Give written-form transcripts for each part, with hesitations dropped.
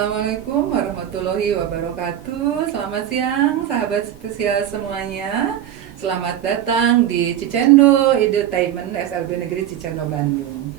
Assalamualaikum warahmatullahi wabarakatuh. Selamat siang sahabat spesial semuanya. Selamat datang di Cicendo Edutainment SLB Negeri Cicendo Bandung.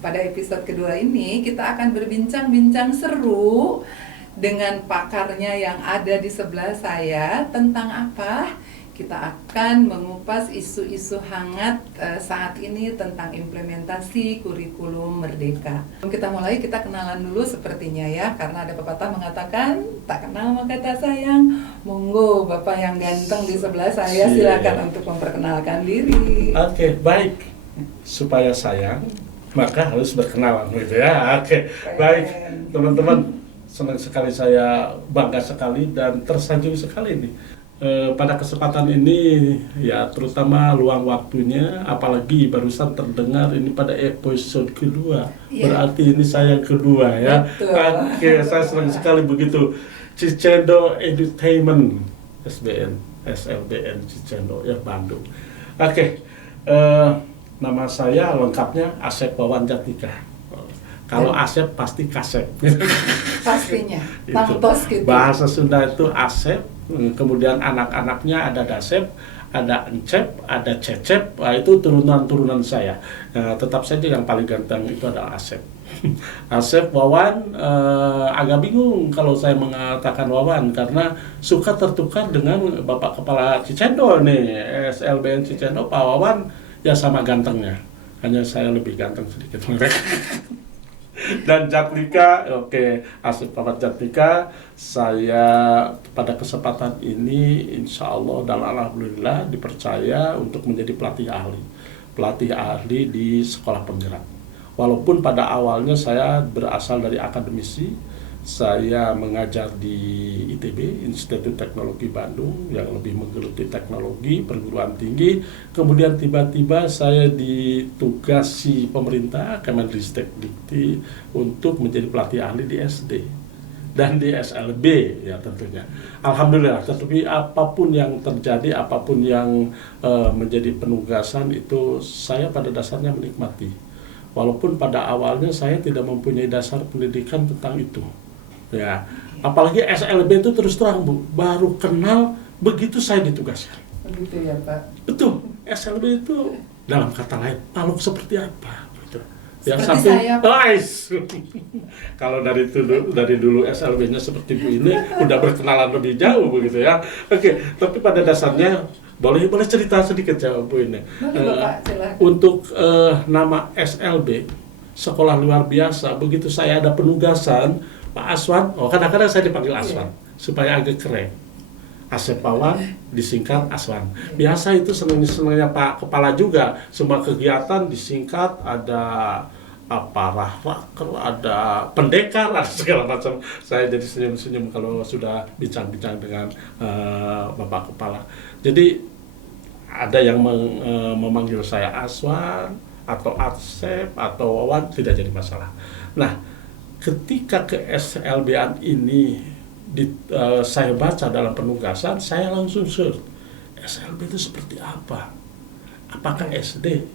Pada episode kedua ini kita akan berbincang-bincang seru dengan pakarnya yang ada di sebelah saya. Tentang apa? Kita akan mengupas isu-isu hangat saat ini tentang implementasi kurikulum Merdeka. Kita mulai, kita kenalan dulu sepertinya ya, karena ada pepatah mengatakan tak kenal maka tak sayang. Monggo Bapak yang ganteng di sebelah saya, silakan untuk memperkenalkan diri. Oke, baik. Supaya sayang, maka harus berkenalan gitu ya. Oke, baik teman-teman. Senang sekali, saya bangga sekali dan tersanjung sekali nih. Pada kesempatan ini ya, terutama luang waktunya, apalagi barusan terdengar ini pada episode kedua, berarti ini saya yang kedua ya. Oke, saya senang sekali begitu. Cicendo Edutainment SLBN Cicendo ya, Bandung. Oke, nama saya lengkapnya Asep Wawan Jatika. Kalau Asep pasti Kasep. Pastinya, tangtos gitu. Bahasa Sunda itu Asep. Kemudian anak-anaknya ada Dasep, ada Encep, ada Cecep. Nah, itu turunan-turunan saya. Tetap saja yang paling ganteng itu adalah Asep. Asep Wawan, agak bingung kalau saya mengatakan Wawan karena suka tertukar dengan Bapak Kepala Cicendo nih, SLBN Cicendo, Pak Wawan ya sama gantengnya. Hanya saya lebih ganteng sedikit. Dan Jatika, oke, Asep Wawan Jatika, saya pada kesempatan ini insya Allah dan alhamdulillah dipercaya untuk menjadi pelatih ahli di sekolah penggerak. Walaupun pada awalnya saya berasal dari akademisi, saya mengajar di ITB, Institut Teknologi Bandung, yang lebih menggeluti teknologi, perguruan tinggi. Kemudian tiba-tiba saya ditugasi pemerintah, Kemendikti, untuk menjadi pelatih ahli di SD dan di SLB ya tentunya. Alhamdulillah, tetapi apapun yang terjadi, apapun yang menjadi penugasan itu saya pada dasarnya menikmati. Walaupun pada awalnya saya tidak mempunyai dasar pendidikan tentang itu. Ya, apalagi SLB itu terus terang Bu, baru kenal begitu saya ditugaskan. Begitu ya Pak. Betul, SLB itu dalam kata lain makhluk seperti apa? Gitu. Yang seperti satu, saya, kalau dari dulu SLB-nya seperti Bu ini udah berkenalan lebih jauh begitu ya. Oke, tapi pada dasarnya boleh cerita sedikit ya Bu ini. Bapak, silakan. Untuk nama SLB, sekolah luar biasa, begitu saya ada penugasan Pak Aswan, kadang-kadang saya dipanggil Aswan, supaya agak keren. Asep Wawan disingkat Aswan. Biasa itu senangnya Pak Kepala juga, semua kegiatan disingkat, ada rahraker, ada pendekar, ada segala macam. Saya jadi senyum-senyum kalau sudah bincang-bincang dengan Bapak Kepala. Jadi ada yang memanggil saya Aswan, atau Asep, atau Wawan, tidak jadi masalah. Nah, ketika ke SLBN ini saya baca dalam penugasan, saya langsung search SLB itu seperti apa? Apakah SD?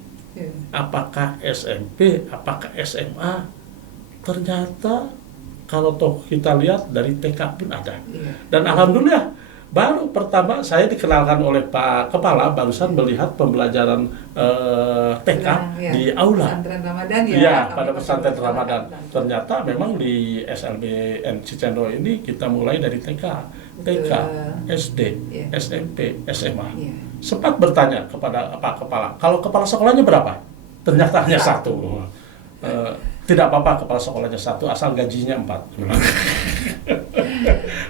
Apakah SMP? Apakah SMA? Ternyata kalau toh kita lihat dari TK pun ada. Dan alhamdulillah baru pertama saya dikenalkan oleh Pak Kepala barusan melihat pembelajaran TK di aula. Pesantren Ramadan ya. Iya, pada pesantren Ramadan. Ternyata memang di SLBN Cicendo ini kita mulai dari TK, SD, SMP, SMA. Sempat bertanya kepada Pak Kepala, kalau kepala sekolahnya berapa? Ternyata hanya satu. Tidak apa-apa kepala sekolahnya satu, asal gajinya 4.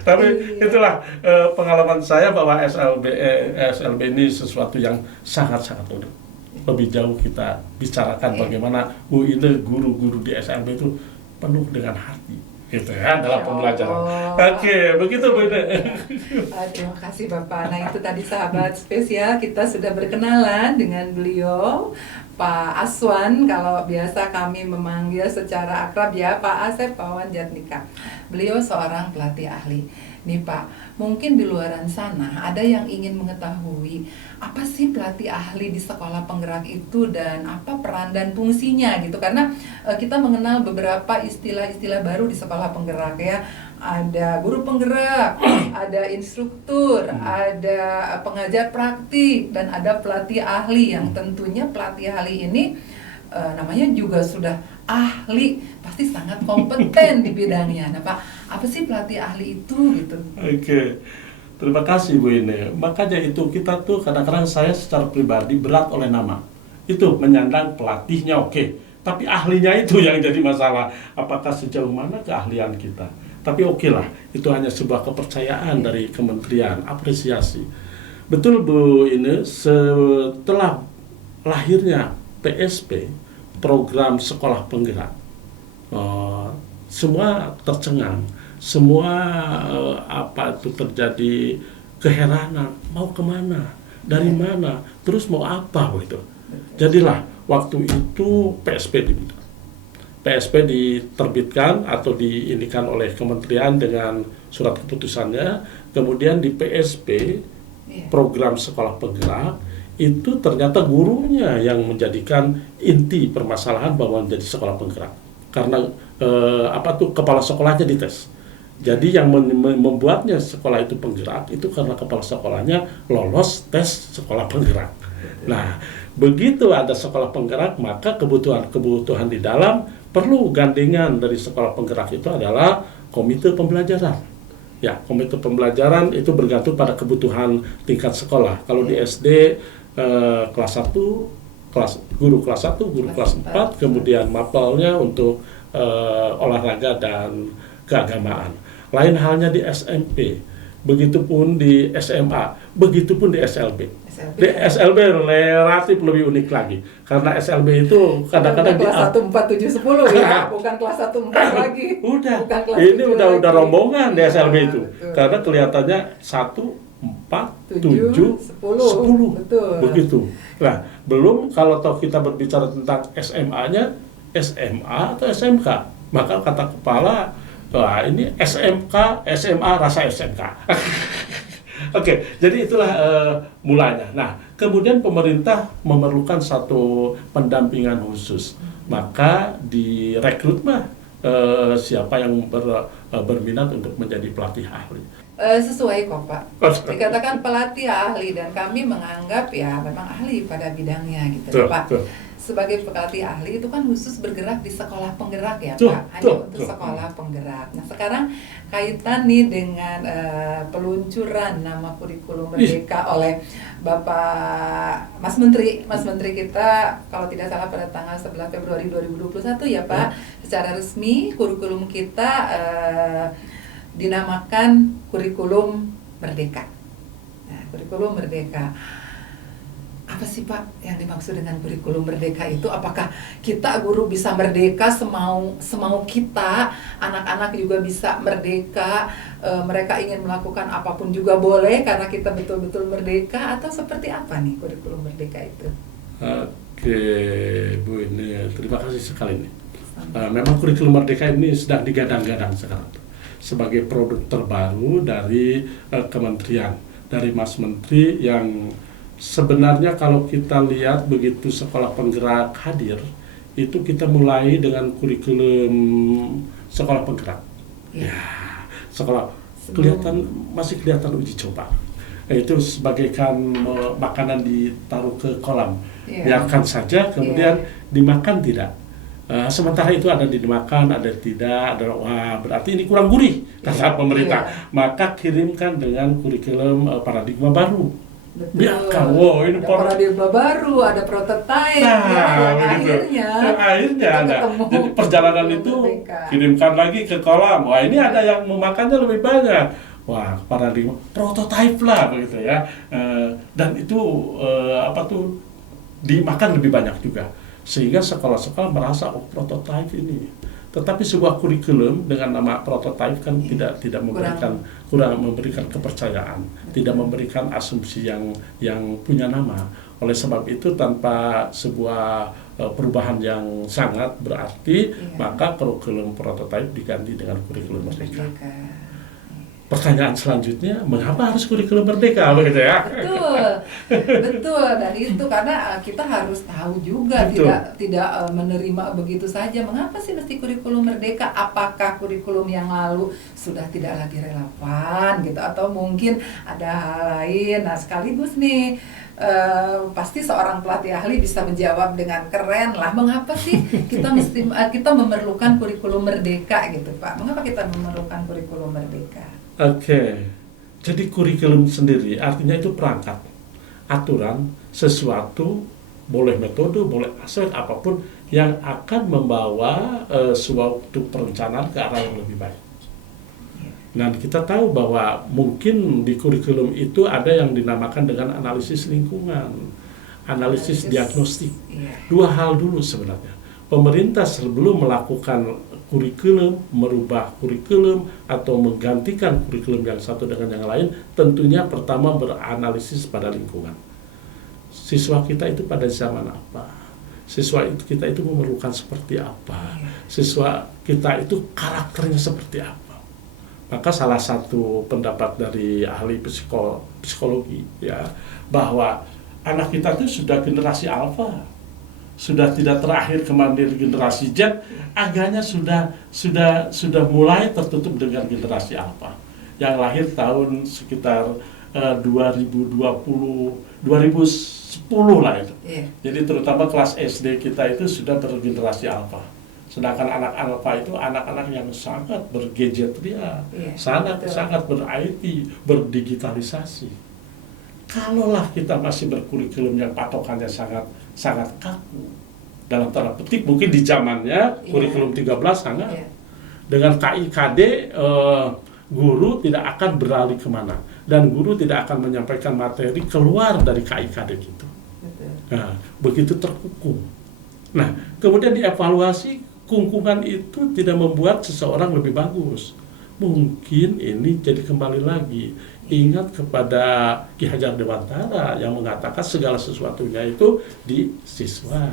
Tapi itulah pengalaman saya bahwa SLB ini sesuatu yang sangat-sangat unik. Lebih jauh kita bicarakan bagaimana ini guru-guru di SLB itu penuh dengan hati, gitu ya, dalam pembelajaran. Oke, begitu Bu. Terima kasih Bapak. Nah itu tadi sahabat spesial, kita sudah berkenalan dengan beliau, Pak Aswan, kalau biasa kami memanggil secara akrab ya Pak Asep Wawan Jatika. Beliau seorang pelatih ahli. Nih Pak, mungkin di luaran sana ada yang ingin mengetahui apa sih pelatih ahli di sekolah penggerak itu dan apa peran dan fungsinya gitu. Karena kita mengenal beberapa istilah-istilah baru di sekolah penggerak ya. Ada guru penggerak, ada instruktur, ada pengajar praktik, dan ada pelatih ahli yang tentunya pelatih ahli ini namanya juga sudah ahli, pasti sangat kompeten di bidangnya. Nah Pak, apa sih pelatih ahli itu gitu? Oke, terima kasih Bu Ine. Makanya itu kita tuh kadang-kadang saya secara pribadi berat oleh nama. Itu menyandang pelatihnya oke, tapi ahlinya itu yang jadi masalah. Apakah sejauh mana keahlian kita? Tapi oke lah, itu hanya sebuah kepercayaan dari kementerian, apresiasi. Betul Bu Ine, setelah lahirnya PSP, program sekolah penggerak, semua tercengang, semua apa itu terjadi keheranan, mau kemana, dari mana, terus mau apa begitu. Jadilah waktu itu PSP diterbitkan atau diinikan oleh kementerian dengan surat keputusannya, kemudian di PSP program sekolah penggerak itu ternyata gurunya yang menjadikan inti permasalahan bahwa menjadi sekolah penggerak, karena kepala sekolahnya dites. Jadi yang membuatnya sekolah itu penggerak itu karena kepala sekolahnya lolos tes sekolah penggerak. Nah, begitu ada sekolah penggerak, maka kebutuhan di dalam perlu gandengan dari sekolah penggerak itu adalah komite pembelajaran. Ya, komite pembelajaran itu bergantung pada kebutuhan tingkat sekolah. Kalau di SD kelas 1, guru kelas 1, guru kelas 4, kemudian mapelnya untuk olahraga dan keagamaan. Lain halnya di SMP, begitupun di SMA, begitupun di SLB. Di SLB relatif lebih unik lagi, karena SLB itu kadang-kadang kelas 1, 4, 7, 10 ya, bukan kelas 1, 4 lagi. Ini udah rombongan di SLB itu, karena kelihatannya 1, 4, 7, 10. Betul. Begitu. Nah, belum kalau kita berbicara tentang SMA-nya, SMA atau SMK, maka kata kepala, wah ini SMK, SMA rasa SMK. Oke, jadi itulah mulanya. Nah, kemudian pemerintah memerlukan satu pendampingan khusus, maka direkrutlah siapa yang berminat untuk menjadi pelatih ahli. Sesuai kok Pak, dikatakan pelatih ahli dan kami menganggap ya memang ahli pada bidangnya gitu Pak. Sebagai pelatih ahli itu kan khusus bergerak di sekolah penggerak ya Pak, hanya untuk sekolah penggerak. Nah sekarang kaitan nih dengan peluncuran nama kurikulum merdeka oleh Bapak Mas Menteri kita kalau tidak salah pada tanggal 11 Februari 2021 ya Pak, secara resmi kurikulum kita dinamakan kurikulum merdeka. Nah, kurikulum merdeka. Apa sih Pak yang dimaksud dengan kurikulum merdeka itu? Apakah kita guru bisa merdeka semau kita, anak-anak juga bisa merdeka, mereka ingin melakukan apapun juga boleh karena kita betul-betul merdeka, atau seperti apa nih kurikulum merdeka itu? Oke, Bu, ini terima kasih sekali nih. Memang kurikulum merdeka ini sedang digadang-gadang sekarang sebagai produk terbaru dari kementerian, dari Mas Menteri, yang sebenarnya kalau kita lihat begitu sekolah penggerak hadir, itu kita mulai dengan kurikulum sekolah penggerak. Ya, sekolah masih kelihatan uji coba. Itu sebagaikan makanan ditaruh ke kolam, biarkan saja, kemudian dimakan tidak. Sementara itu ada dimakan, ada tidak, ada berarti ini kurang gurih kata pemerintah. Maka kirimkan dengan kurikulum paradigma baru. Betul. Biarkan, ini paradigma baru, ada prototipe. Akhirnya ada. Jadi perjalanan itu kirimkan lagi ke kolam. Wah, ini ada yang memakannya lebih banyak. Wah, paradigma prototipe lah begitu ya. Dan itu dimakan lebih banyak juga. Sehingga sekolah-sekolah merasa prototipe ini. Tetapi sebuah kurikulum dengan nama prototipe kan tidak kurang memberikan kepercayaan, tidak memberikan asumsi yang punya nama. Oleh sebab itu tanpa sebuah perubahan yang sangat berarti, maka kurikulum prototipe diganti dengan kurikulum merdeka. pertanyaan selanjutnya, mengapa harus kurikulum merdeka begitu ya? Betul, betul. Dan itu karena kita harus tahu juga, Betul. tidak menerima begitu saja. Mengapa sih mesti kurikulum merdeka? Apakah kurikulum yang lalu sudah tidak lagi relevan gitu, atau mungkin ada hal lain? Nah, sekaligus nih pasti seorang pelatih ahli bisa menjawab dengan keren lah. Mengapa sih kita memerlukan kurikulum merdeka gitu, Pak? Mengapa kita memerlukan kurikulum merdeka? Oke, jadi kurikulum sendiri artinya itu perangkat, aturan, sesuatu, boleh metode, boleh aspek apapun yang akan membawa suatu perencanaan ke arah yang lebih baik. Dan kita tahu bahwa mungkin di kurikulum itu ada yang dinamakan dengan analisis lingkungan, analisis diagnostik. Dua hal dulu sebenarnya. Pemerintah sebelum melakukan kurikulum, merubah kurikulum atau menggantikan kurikulum yang satu dengan yang lain, tentunya pertama beranalisis pada lingkungan. Siswa kita itu pada zaman apa? Siswa kita itu memerlukan seperti apa? Siswa kita itu karakternya seperti apa? Maka salah satu pendapat dari ahli psikologi ya, bahwa anak kita itu sudah generasi alfa, sudah tidak terakhir kemandiri generasi Z, agaknya sudah mulai tertutup dengan generasi alfa yang lahir tahun sekitar 2010 lah itu. Jadi terutama kelas SD kita itu sudah bergenerasi alfa. Sedangkan anak alfa itu anak-anak yang sangat bergadgetria, sangat ber-IT, berdigitalisasi. Kalaulah kita masih berkurikulum yang patokannya sangat kaku, dalam tanda petik mungkin di zamannya kurikulum 13 sangat dengan KIKD, guru tidak akan beralih kemana dan guru tidak akan menyampaikan materi keluar dari KIKD gitu. Nah, begitu terkungkung. Nah, kemudian dievaluasi, kungkungan itu tidak membuat seseorang lebih bagus. Mungkin ini jadi kembali lagi ingat kepada Ki Hajar Dewantara yang mengatakan segala sesuatunya itu di siswa.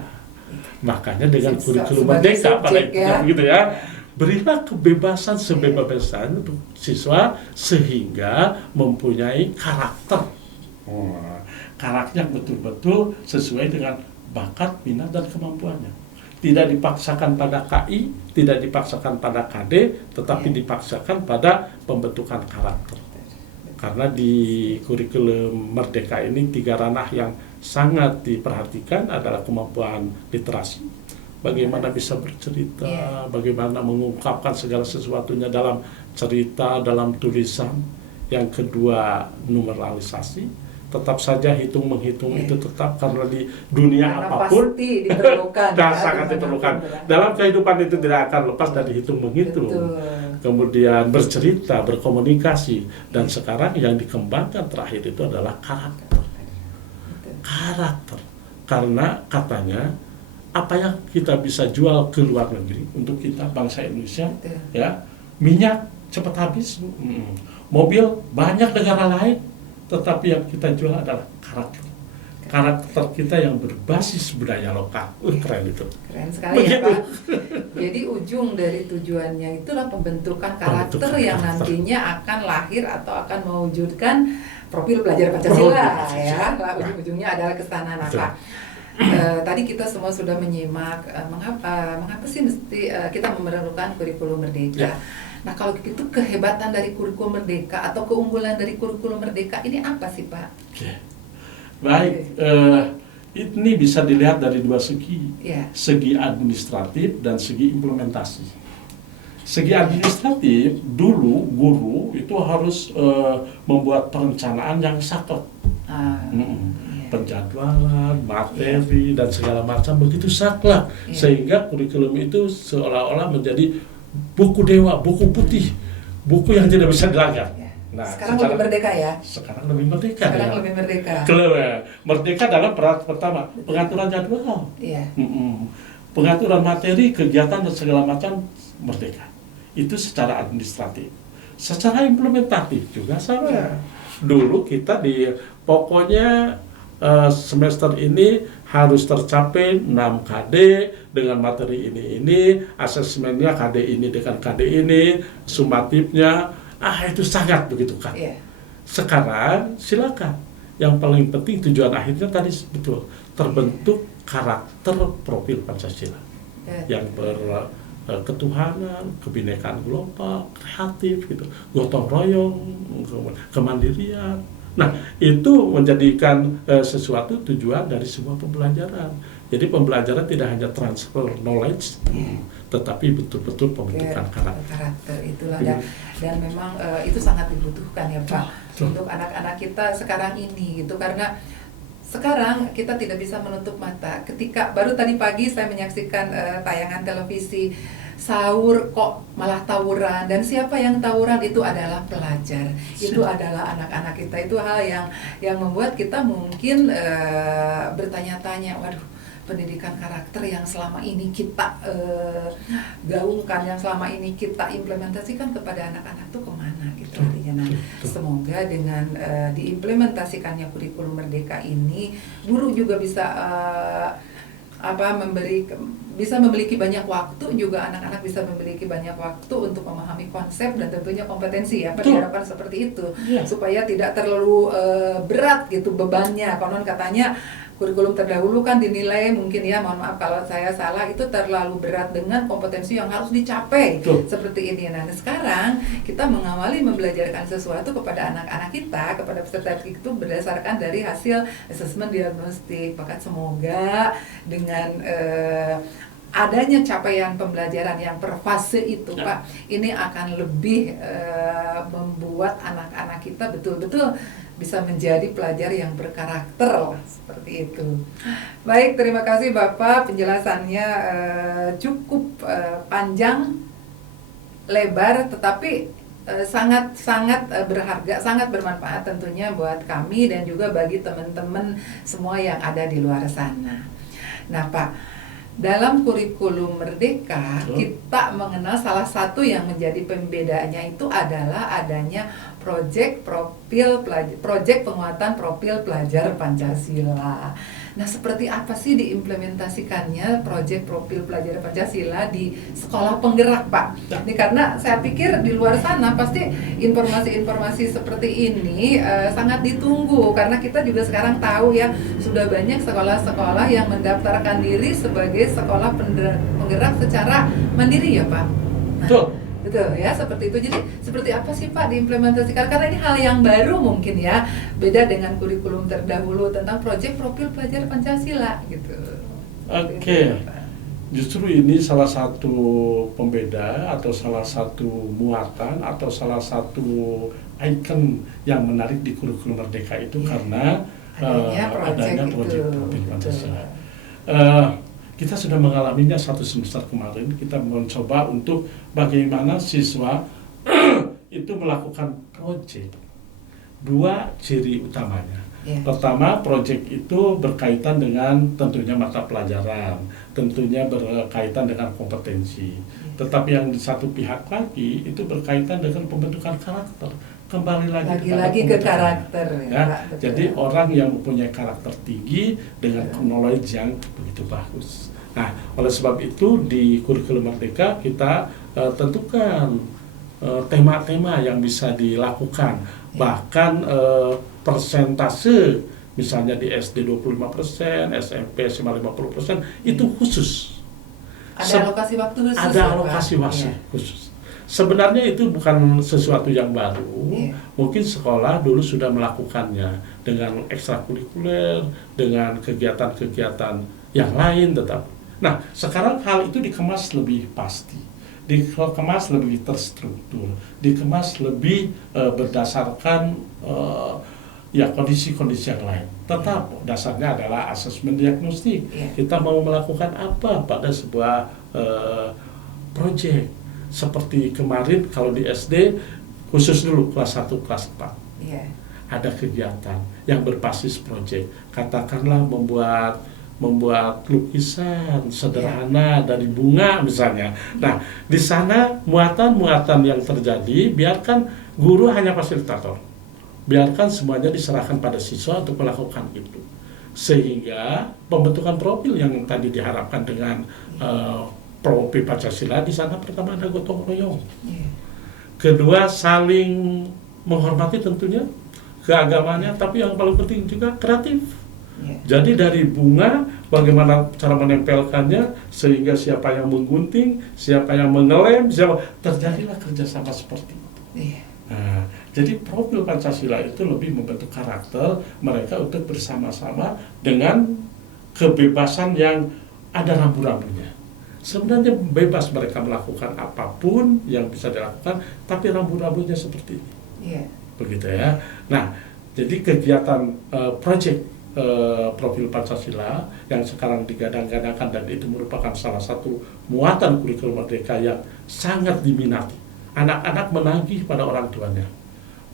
Makanya dengan kurikulum merdeka pada begitu ya, berilah kebebasan sebebas-bebasnya untuk siswa sehingga mempunyai karakter. Karakternya betul-betul sesuai dengan bakat, minat dan kemampuannya. Tidak dipaksakan pada KI, tidak dipaksakan pada KD, tetapi dipaksakan pada pembentukan karakter. Karena di kurikulum merdeka ini 3 ranah yang sangat diperhatikan adalah kemampuan literasi, bagaimana bisa bercerita, bagaimana mengungkapkan segala sesuatunya dalam cerita, dalam tulisan. Yang kedua, numeralisasi. Tetap saja hitung-menghitung itu tetap, karena di dunia apapun pasti diperlukan. sangat diperlukan. Dalam kehidupan itu tidak akan lepas dari hitung-menghitung. Kemudian bercerita, berkomunikasi, dan sekarang yang dikembangkan terakhir itu adalah karakter. Karakter. Karena katanya apa yang kita bisa jual ke luar negeri untuk kita bangsa Indonesia, ya, minyak cepat habis, mobil banyak negara lain, tetapi yang kita jual adalah karakter. Karakter kita yang berbasis budaya lokal. Keren itu. Keren sekali ya, Pak. Jadi ujung dari tujuannya itulah pembentukan karakter yang nantinya akan lahir atau akan mewujudkan profil pelajar Pancasila ya. Ujung-ujungnya adalah ke sana. Nah, Pak, tadi kita semua sudah menyimak mengapa sih mesti kita memerlukan kurikulum merdeka. Nah, kalau gitu kehebatan dari kurikulum merdeka atau keunggulan dari kurikulum merdeka ini apa sih, Pak? Baik, ini bisa dilihat dari 2 segi, segi administratif dan segi implementasi. Segi administratif, dulu guru itu harus membuat perencanaan yang saklek. Penjadwalan, materi, dan segala macam begitu saklek, sehingga kurikulum itu seolah-olah menjadi buku dewa, buku putih, buku yang tidak bisa dilanggar. Nah, sekarang lebih merdeka ya? Sekarang lebih merdeka. Lebih merdeka. Merdeka dalam peran pertama, pengaturan jadwal. Pengaturan materi, kegiatan, dan segala macam merdeka. Itu secara administratif. Secara implementatif juga sama. Dulu kita pokoknya semester ini harus tercapai 6 KD dengan materi ini, asesmennya KD ini dengan KD ini, sumatifnya itu sangat begitu kan. Iya. Sekarang silakan. Yang paling penting tujuan akhirnya tadi betul terbentuk karakter profil Pancasila yang berketuhanan, kebinekaan global, kreatif gitu, gotong royong, kemandirian. Nah, itu menjadikan sesuatu tujuan dari sebuah pembelajaran. Jadi pembelajaran tidak hanya transfer knowledge, tetapi betul-betul pembentukan karakter itulah, dan memang itu sangat dibutuhkan ya Pak untuk anak-anak kita sekarang ini gitu, karena sekarang kita tidak bisa menutup mata ketika baru tadi pagi saya menyaksikan tayangan televisi sahur kok malah tawuran, dan siapa yang tawuran itu adalah pelajar, itu adalah anak-anak kita. Itu hal yang membuat kita mungkin bertanya-tanya, waduh, pendidikan karakter yang selama ini kita gaungkan, yang selama ini kita implementasikan kepada anak-anak tuh kemana gitu artinya. Nah, semoga dengan diimplementasikannya kurikulum Merdeka ini, guru juga bisa bisa memiliki banyak waktu, juga anak-anak bisa memiliki banyak waktu untuk memahami konsep dan tentunya kompetensi ya, diharapkan seperti itu supaya tidak terlalu berat gitu bebannya. Konon katanya kurikulum terdahulu kan dinilai, mungkin ya, mohon maaf kalau saya salah, itu terlalu berat dengan kompetensi yang harus dicapai seperti ini. Nah, sekarang kita mengawali membelajarkan sesuatu kepada anak-anak kita, kepada peserta itu berdasarkan dari hasil asesmen diagnostik. Maka semoga dengan adanya capaian pembelajaran yang per fase itu Pak, ini akan lebih membuat anak-anak kita betul-betul bisa menjadi pelajar yang berkarakter seperti itu. Baik, terima kasih Bapak, penjelasannya cukup panjang, lebar, tetapi sangat berharga, sangat bermanfaat tentunya buat kami dan juga bagi teman-teman semua yang ada di luar sana. Nah Pak, dalam kurikulum Merdeka kita mengenal salah satu yang menjadi pembedanya itu adalah adanya proyek penguatan profil pelajar Pancasila. Nah, seperti apa sih diimplementasikannya proyek profil pelajar Pancasila di sekolah penggerak, Pak? Ini karena saya pikir di luar sana pasti informasi-informasi seperti ini sangat ditunggu, karena kita juga sekarang tahu ya, sudah banyak sekolah-sekolah yang mendaftarkan diri sebagai sekolah penggerak secara mandiri ya, Pak. Nah, betul ya, seperti itu. Jadi seperti apa sih Pak diimplementasikan? Karena ini hal yang baru mungkin ya, beda dengan kurikulum terdahulu tentang proyek profil pelajar Pancasila gitu. Oke. Justru ini salah satu pembeda atau salah satu muatan atau salah satu ikon yang menarik di kurikulum Merdeka itu karena adanya proyek profil Pancasila. Kita sudah mengalaminya satu semester kemarin. Kita mencoba untuk bagaimana siswa itu melakukan proyek. Dua ciri utamanya. Pertama, proyek itu berkaitan dengan tentunya mata pelajaran, tentunya berkaitan dengan kompetensi. Tetapi yang di satu pihak lagi itu berkaitan dengan pembentukan karakter. Kembali lagi ke karakter ya. Jadi orang yang mempunyai karakter tinggi dengan knowledge yang begitu bagus. Nah, oleh sebab itu di kurikulum Merdeka kita tentukan tema-tema yang bisa dilakukan. Bahkan persentase misalnya di SD 25%, SMP 50% itu khusus. Ada alokasi waktu khusus. Ada alokasi waktu khusus. Sebenarnya itu bukan sesuatu yang baru, mungkin sekolah dulu sudah melakukannya dengan ekstrakurikuler, dengan kegiatan-kegiatan yang lain tetap. Nah, sekarang hal itu dikemas lebih pasti, dikemas lebih terstruktur, dikemas lebih berdasarkan kondisi-kondisi yang lain. Tetap dasarnya adalah asesmen diagnostik. Kita mau melakukan apa pada sebuah proyek. Seperti kemarin kalau di SD khusus dulu kelas 1, kelas 4 ada kegiatan yang berbasis proyek, katakanlah membuat lukisan sederhana dari bunga misalnya. Nah, di sana muatan-muatan yang terjadi biarkan guru hanya fasilitator, biarkan semuanya diserahkan pada siswa untuk melakukan itu, sehingga pembentukan profil yang tadi diharapkan dengan profil Pancasila, di sana pertama ada gotong royong. Kedua, saling menghormati tentunya keagamaannya, tapi yang paling penting juga kreatif. Jadi dari bunga, bagaimana cara menempelkannya sehingga siapa yang menggunting, siapa yang mengelem, terjadilah kerjasama seperti itu. Nah, jadi profil Pancasila itu lebih membentuk karakter mereka untuk bersama-sama dengan kebebasan yang ada rambu-rambunya. Sebenarnya bebas mereka melakukan apapun yang bisa dilakukan, tapi rambu-rambunya seperti ini. Begitu ya. Nah, jadi kegiatan proyek profil Pancasila yang sekarang digadang-gadangkan dan itu merupakan salah satu muatan kurikulum merdeka yang sangat diminati. Anak-anak menagih pada orang tuanya,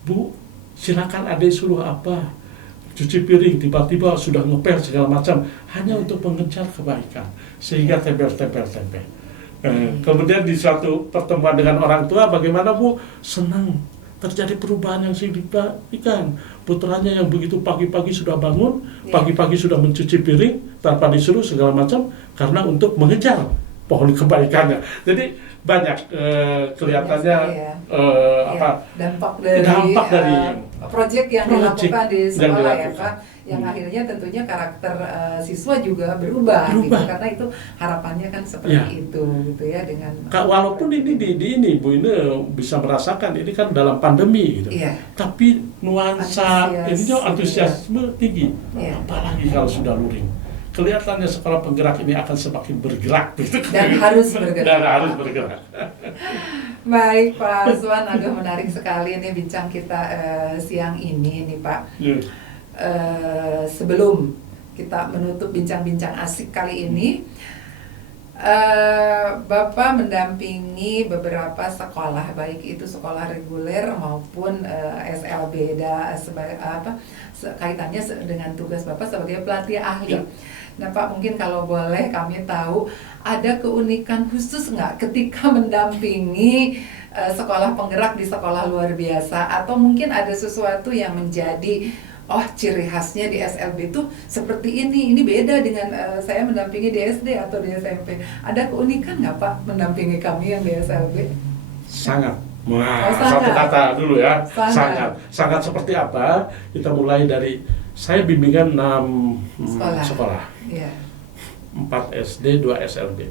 Bu, silakan adek suruh apa, cuci piring, tiba-tiba sudah ngepel segala macam, hanya untuk mengejar kebaikan, sehingga tempel. Kemudian di suatu pertemuan dengan orang tua, bagaimana Bu, senang terjadi perubahan yang signifikan. Putranya yang begitu pagi-pagi sudah bangun, pagi-pagi sudah mencuci piring, tanpa disuruh segala macam, karena untuk mengejar pohon kebaikannya. Jadi banyak kelihatannya dampak dari proyek yang dilakukan di sekolah ya Pak, yang akhirnya tentunya karakter siswa juga berubah. Gitu, karena itu harapannya kan seperti itu gitu ya, dengan walaupun ini di Bu ini bisa merasakan ini kan dalam pandemi gitu, tapi nuansa ininya antusiasme tinggi, apalagi kalau sudah luring. Kelihatannya sekolah penggerak ini akan semakin bergerak gitu. Dan harus bergerak. Baik Pak Aswan, agak menarik sekali nih bincang kita siang ini nih Pak. Sebelum kita menutup bincang-bincang asik kali ini, Bapak mendampingi beberapa sekolah, baik itu sekolah reguler maupun SLB, kaitannya dengan tugas Bapak sebagai pelatih ahli. Nah Pak, mungkin kalau boleh kami tahu, ada keunikan khusus nggak ketika mendampingi sekolah penggerak di sekolah luar biasa? Atau mungkin ada sesuatu yang menjadi ciri khasnya di SLB itu seperti ini beda dengan saya mendampingi di SD atau di SMP. Ada keunikan nggak Pak mendampingi kami yang di SLB? Sangat. Satu kata dulu ya, sangat seperti apa? Kita mulai dari, saya bimbingan 6 sekolah. 4 SD, 2 SLB.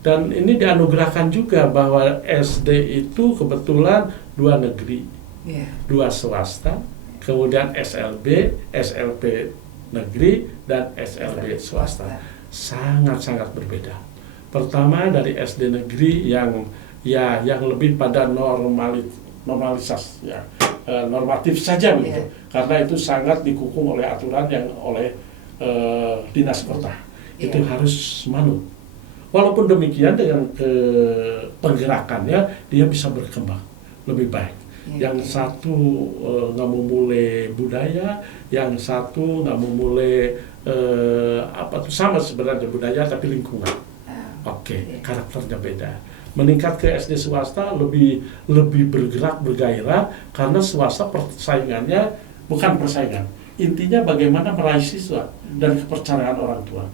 Dan ini dianugerahkan juga bahwa SD itu kebetulan 2 negeri, 2 swasta, kemudian SLB, SLB negeri, dan SLB swasta. Sangat-sangat berbeda. Pertama dari SD negeri yang lebih pada normalisasi, normatif saja begitu, karena itu sangat dikukung oleh aturan yang oleh dinas kota, itu harus manut. Walaupun demikian dengan penggerakannya dia bisa berkembang lebih baik. Yang satu nggak memulai budaya, yang satu nggak memulai sama sebenarnya budaya tapi lingkungan. Karakternya beda. Meningkat ke SD swasta lebih bergerak, bergairah, karena swasta persaingannya bukan persaingan. Intinya bagaimana meraih siswa dan kepercayaan orang tua.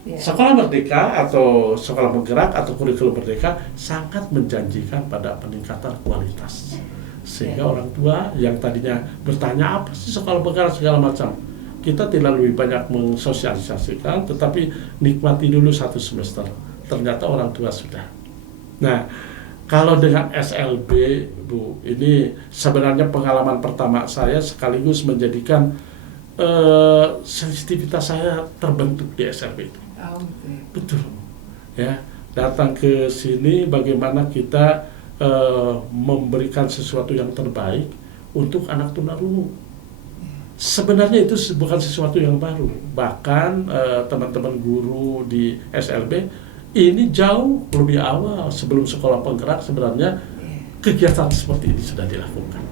Sekolah merdeka atau sekolah bergerak atau kurikulum merdeka sangat menjanjikan pada peningkatan kualitas. Sehingga orang tua yang tadinya bertanya apa sih sekolah bergerak segala macam, kita tidak lebih banyak mensosialisasikan, tetapi nikmati dulu 1 semester. Ternyata orang tua sudah. Nah, kalau dengan SLB, Bu, ini sebenarnya pengalaman pertama saya sekaligus menjadikan sensitivitas saya terbentuk di SLB itu. Betul, ya. Datang ke sini bagaimana kita memberikan sesuatu yang terbaik untuk anak tunarungu. Sebenarnya itu bukan sesuatu yang baru. Bahkan teman-teman guru di SLB ini jauh lebih awal sebelum sekolah penggerak sebenarnya kegiatan seperti ini sudah dilakukan.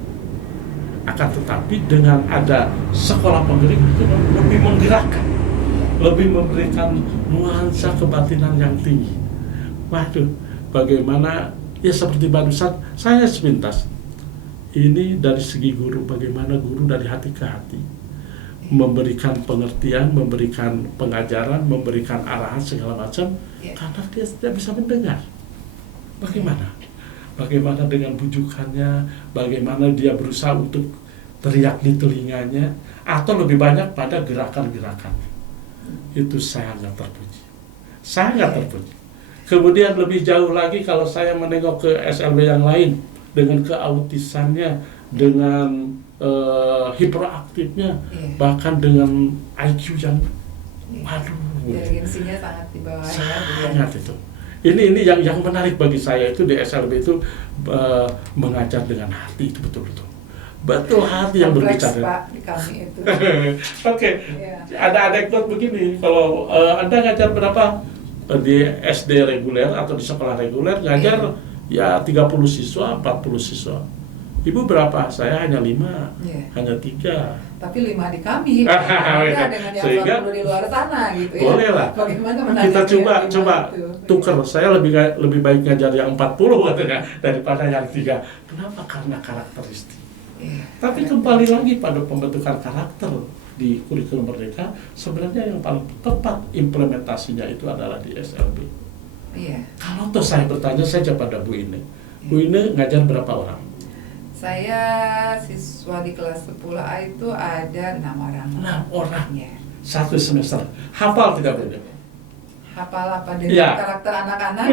Akan tetapi dengan ada sekolah penggerak itu lebih menggerakkan, lebih memberikan nuansa kebatinan yang tinggi. Waduh, bagaimana ya seperti barusan saya sepintas. Ini dari segi guru, bagaimana guru dari hati ke hati memberikan pengertian, memberikan pengajaran, memberikan arahan segala macam, karena dia tidak bisa mendengar. Bagaimana? bagaimana dengan bujukannya, bagaimana dia berusaha untuk teriak di telinganya, atau lebih banyak pada gerakan-gerakan. Itu sangat terpuji. Sangat terpuji. Kemudian lebih jauh lagi kalau saya menengok ke SLB yang lain, dengan keautisannya, dengan hiperaktifnya, bahkan dengan IQ yang inteligensinya sangat di bawah sangat itu. Ini yang menarik bagi saya itu di SLB itu mengajar dengan hati itu betul-betul. Betul hati yang berbicara. Pak, di kami itu. Oke. Ada anekdot begini, kalau Anda ngajar berapa di SD reguler atau di sekolah reguler ngajar ya 30 siswa, 40 siswa. Ibu berapa? Saya hanya 5, hanya 3. Tapi 5 di kami, dengan yang sehingga 40 di luar sana gitu ya. Boleh lah. Bagaimana kita coba tuker. Saya lebih baik ngajar yang 40 katanya daripada yang 3. Kenapa? Karena karakteristik. Tapi kembali lagi pada pembentukan karakter di kurikulum Merdeka, sebenarnya yang paling tepat implementasinya itu adalah di SLB. Kalau toh saya bertanya saja pada Bu Ine, Bu Ine ngajar berapa orang? Saya siswa di kelas 10A itu ada 6 orang. 6 orang? Satu semester. Hafal tidak Bu Ine? Hafal apa dengan karakter anak-anak?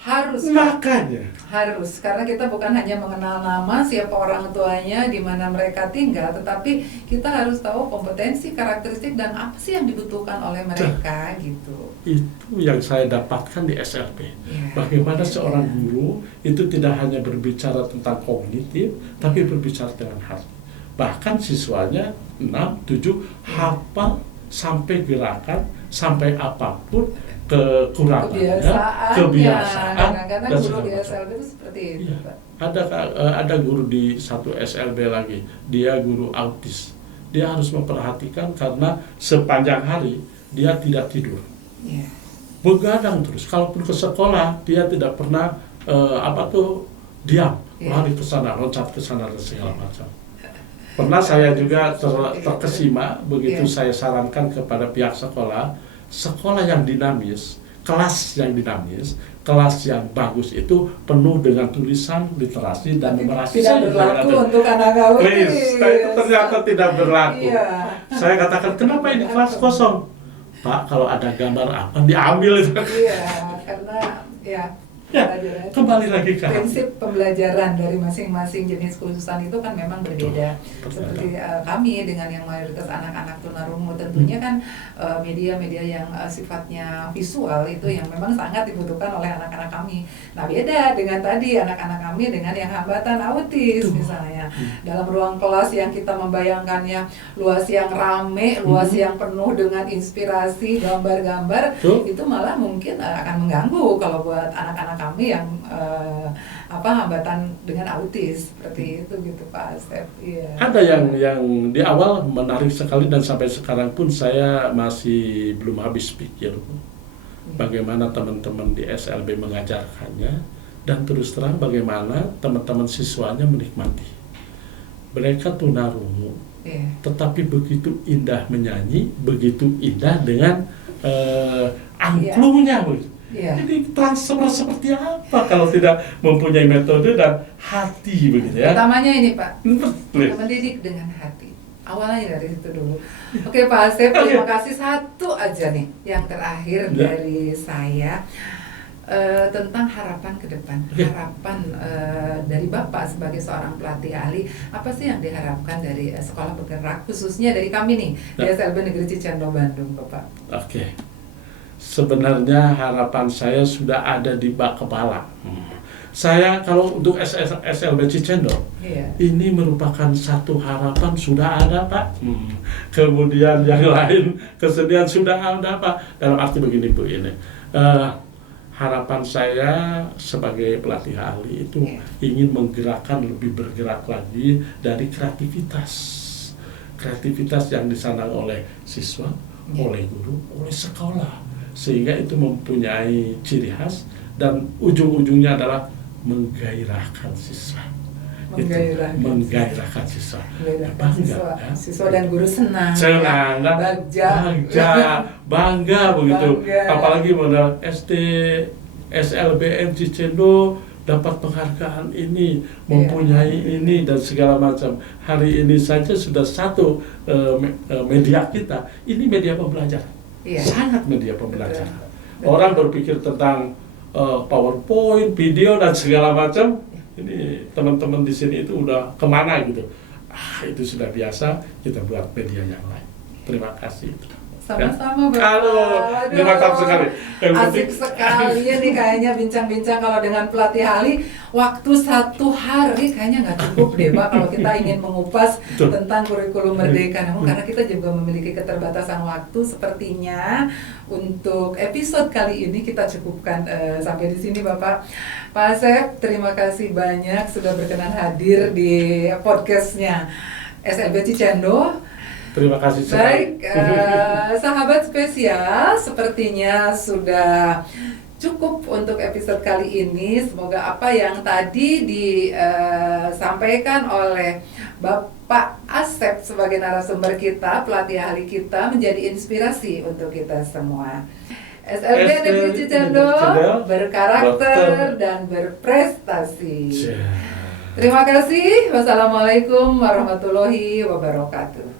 Harus. Makanya. Harus, karena kita bukan hanya mengenal nama, siapa orang tuanya, di mana mereka tinggal, tetapi kita harus tahu kompetensi, karakteristik, dan apa sih yang dibutuhkan oleh mereka gitu. Itu yang saya dapatkan di SLB. Bagaimana seorang guru itu tidak hanya berbicara tentang kognitif, tapi berbicara dengan hati. Bahkan siswanya 6, 7 hafal sampai gerakan, sampai apapun kekurangannya, kebiasaan, dan guru di SLB itu seperti itu, Pak. Ada guru di satu SLB lagi, dia guru autis. Dia harus memperhatikan karena sepanjang hari dia tidak tidur. Begadang terus. Kalaupun ke sekolah dia tidak pernah diam, lari ke sana, loncat ke sana dan segala macam. Pernah saya juga terkesima begitu saya sarankan kepada pihak sekolah yang dinamis, kelas yang dinamis, kelas yang bagus itu penuh dengan tulisan, literasi, dan numerasi. Tidak berlaku untuk anak autis. Itu ternyata tidak berlaku. Saya katakan, kenapa ini kelas kosong? Pak, kalau ada gambar apa diambil itu. Karena kembali lagi ke prinsip pembelajaran dari masing-masing jenis kekhususan itu kan memang berbeda. Seperti kami dengan yang mayoritas anak-anak tunarungu, tentunya kan media-media yang sifatnya visual itu yang memang sangat dibutuhkan oleh anak-anak kami. Nah, beda dengan tadi anak-anak kami dengan yang hambatan autis misalnya. Dalam ruang kelas yang kita membayangkannya luas yang rame, luas yang penuh dengan inspirasi, gambar-gambar, itu malah mungkin akan mengganggu kalau buat anak-anak kami yang hambatan dengan autis seperti itu gitu Pak Asep. Ada yang di awal menarik sekali dan sampai sekarang pun saya masih belum habis pikir bagaimana teman-teman di SLB mengajarkannya, dan terus terang bagaimana teman-teman siswanya menikmati. Mereka tunarungu, tetapi begitu indah menyanyi, begitu indah dengan angklungnya. Jadi transfer seperti apa kalau tidak mempunyai metode dan hati begitu ya? Utamanya ini Pak, mendidik dengan hati. Awalnya dari situ dulu. Oke Pak Asep, terima kasih. Satu aja nih yang terakhir dari saya tentang harapan ke depan. Harapan dari Bapak sebagai seorang pelatih ahli, apa sih yang diharapkan dari sekolah bergerak, khususnya dari kami nih di SLB Negeri Cicendo Bandung, Bapak? Sebenarnya harapan saya sudah ada di bak kepala. Saya kalau untuk SLB Cicendo, ini merupakan satu harapan sudah ada Pak. Kemudian yang lain kesedihan sudah ada Pak. Dalam arti begini Bu ini, harapan saya sebagai pelatih ahli itu ingin menggerakkan, lebih bergerak lagi dari kreativitas yang disanang oleh siswa, oleh guru, oleh sekolah. Sehingga itu mempunyai ciri khas dan ujung-ujungnya adalah menggairahkan siswa. Menggairahkan siswa. Siswa dan guru senang. Bangga begitu. Apalagi modal SD, SLBM Cicendo dapat penghargaan ini, mempunyai ini dan segala macam. Hari ini saja sudah satu media kita, ini media pembelajaran, sangat media pembelajaran. Orang berpikir tentang PowerPoint, video dan segala macam, ini teman-teman di sini itu udah kemana gitu. Itu sudah biasa, kita buat media yang lain. Terima kasih. Sama-sama Bapak. Halo, mantap sekali. Asik sekali nih kayaknya bincang-bincang kalau dengan pelatih ahli. Waktu 1 hari kayaknya nggak cukup deh Pak kalau kita ingin mengupas tentang kurikulum Merdeka. Namun karena kita juga memiliki keterbatasan waktu, sepertinya untuk episode kali ini kita cukupkan sampai di sini Bapak. Pak Asep, terima kasih banyak sudah berkenan hadir di podcastnya SLB Cicendo. Terima kasih sekali. Baik, sahabat spesial, sepertinya sudah cukup untuk episode kali ini. Semoga apa yang tadi disampaikan oleh Bapak Asep sebagai narasumber kita, pelatih ahli kita, menjadi inspirasi untuk kita semua. SLB Negeri Cicendo berkarakter dan berprestasi. Terima kasih. Wassalamualaikum warahmatullahi wabarakatuh.